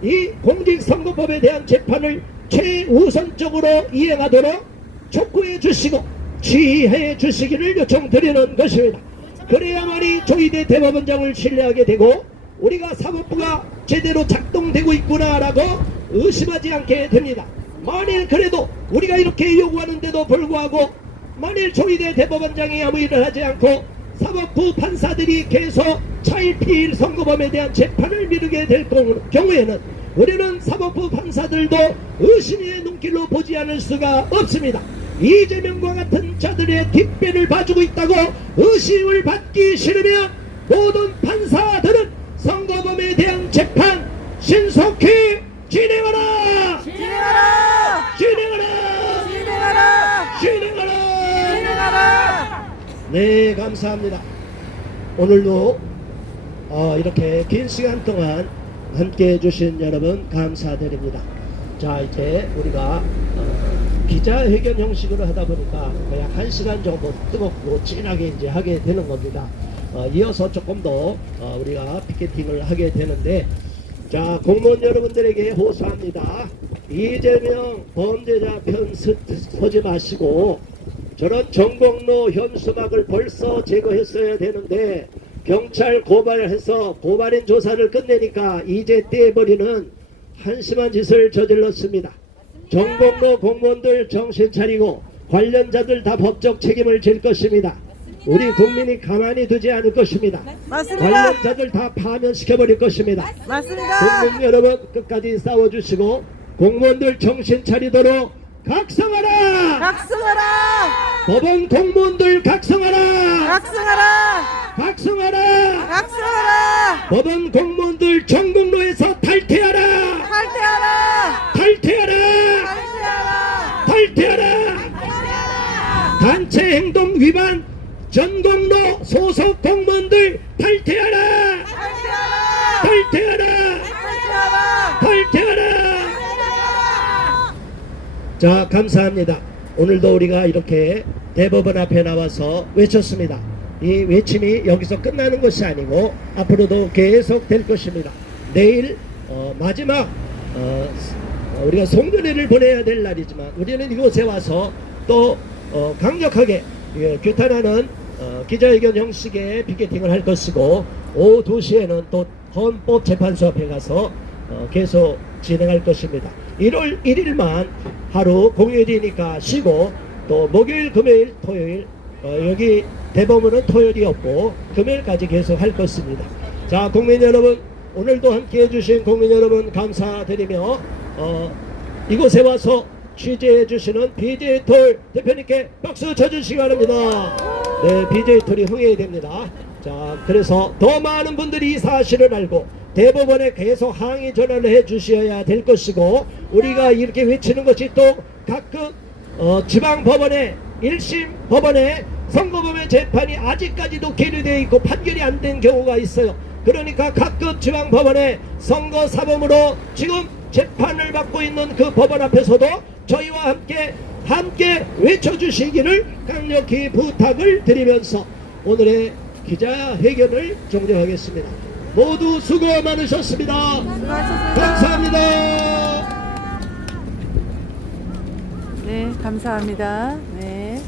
이 공직선거법에 대한 재판을 최우선적으로 이행하도록 촉구해 주시고 지휘해 주시기를 요청드리는 것입니다. 그래야만이 조희대 대법원장을 신뢰하게 되고 우리가 사법부가 제대로 작동되고 있구나라고 의심하지 않게 됩니다. 만일 그래도 우리가 이렇게 요구하는데도 불구하고 만일 조희대 대법원장이 아무 일을 하지 않고 사법부 판사들이 계속 차일피일 선거범에 대한 재판을 미루게 될 경우에는 우리는 사법부 판사들도 의심의 눈길로 보지 않을 수가 없습니다. 이재명과 같은 자들의 뒷배를 봐주고 있다고 의심을 받기 싫으면 모든 판사들은 선거범에 대한 재판 신속히 진행하라! 진행하라! 진행하라! 진행하라! 진행하라! 진행하라! 네, 감사합니다. 오늘도 이렇게 긴 시간 동안 함께 해주신 여러분 감사드립니다. 자, 이제 우리가 기자회견 형식으로 하다 보니까 거의 1시간 정도 뜨겁고 진하게 이제 하게 되는 겁니다. 이어서 조금 더 우리가 피켓팅을 하게 되는데, 자, 공무원 여러분들에게 호소합니다. 이재명 범죄자 편 서지 마시고 저런 정곡로 현수막을 벌써 제거했어야 되는데 경찰 고발해서 고발인 조사를 끝내니까 이제 떼버리는 한심한 짓을 저질렀습니다. 정곡로 공무원들 정신 차리고 관련자들 다 법적 책임을 질 것입니다. 우리 국민이 가만히 두지 않을 것입니다. 맞습니다. 관련자들 다 파면시켜버릴 것입니다. 맞습니다. 국민 여러분 끝까지 싸워주시고 공무원들 정신 차리도록 각성하라! 각성하라! 법원 공무원들 각성하라! 각성하라! 각성하라! 각성하라! 법원 공무원들 정곡로에서 탈퇴하라! 탈퇴하라! 탈퇴하라! 탈퇴하라! 탈퇴하라! 단체 행동 위반 전곡로 소속 공무원들 탈퇴하라! 탈퇴하라! 탈퇴하라! 탈퇴하라! 탈퇴하라! 자, 감사합니다. 오늘도 우리가 이렇게 대법원 앞에 나와서 외쳤습니다. 이 외침이 여기서 끝나는 것이 아니고 앞으로도 계속 될 것입니다. 내일 마지막 우리가 송년회를 보내야 될 날이지만 우리는 이곳에 와서 또 강력하게 규탄하는 기자회견 형식의 피켓팅을 할 것이고 오후 2시에는 또 헌법재판소 앞에 가서 계속 진행할 것입니다. 1월 1일만 하루 공휴일이니까 쉬고 또 목요일, 금요일, 토요일 여기 대법원은 토요일이 없고 금요일까지 계속 할 것입니다. 자, 국민 여러분, 오늘도 함께 해주신 국민 여러분 감사드리며 이곳에 와서 취재해 주시는 BJ 톨 대표님께 박수 쳐주시기 바랍니다. 네, BJ 톨이 흥해야 됩니다. 자, 그래서 더 많은 분들이 이 사실을 알고 대법원에 계속 항의 전화를 해 주셔야 될 것이고 우리가 이렇게 외치는 것이 또 각급 지방법원에 1심 법원에 선거범의 재판이 아직까지도 계류되어 있고 판결이 안 된 경우가 있어요. 그러니까 각급 지방법원에 선거사범으로 지금 재판을 받고 있는 그 법원 앞에서도 저희와 함께 함께 외쳐주시기를 강력히 부탁을 드리면서 오늘의 기자회견을 종료하겠습니다. 모두 수고 많으셨습니다. 수고하셨습니다. 감사합니다. 네, 감사합니다. 네.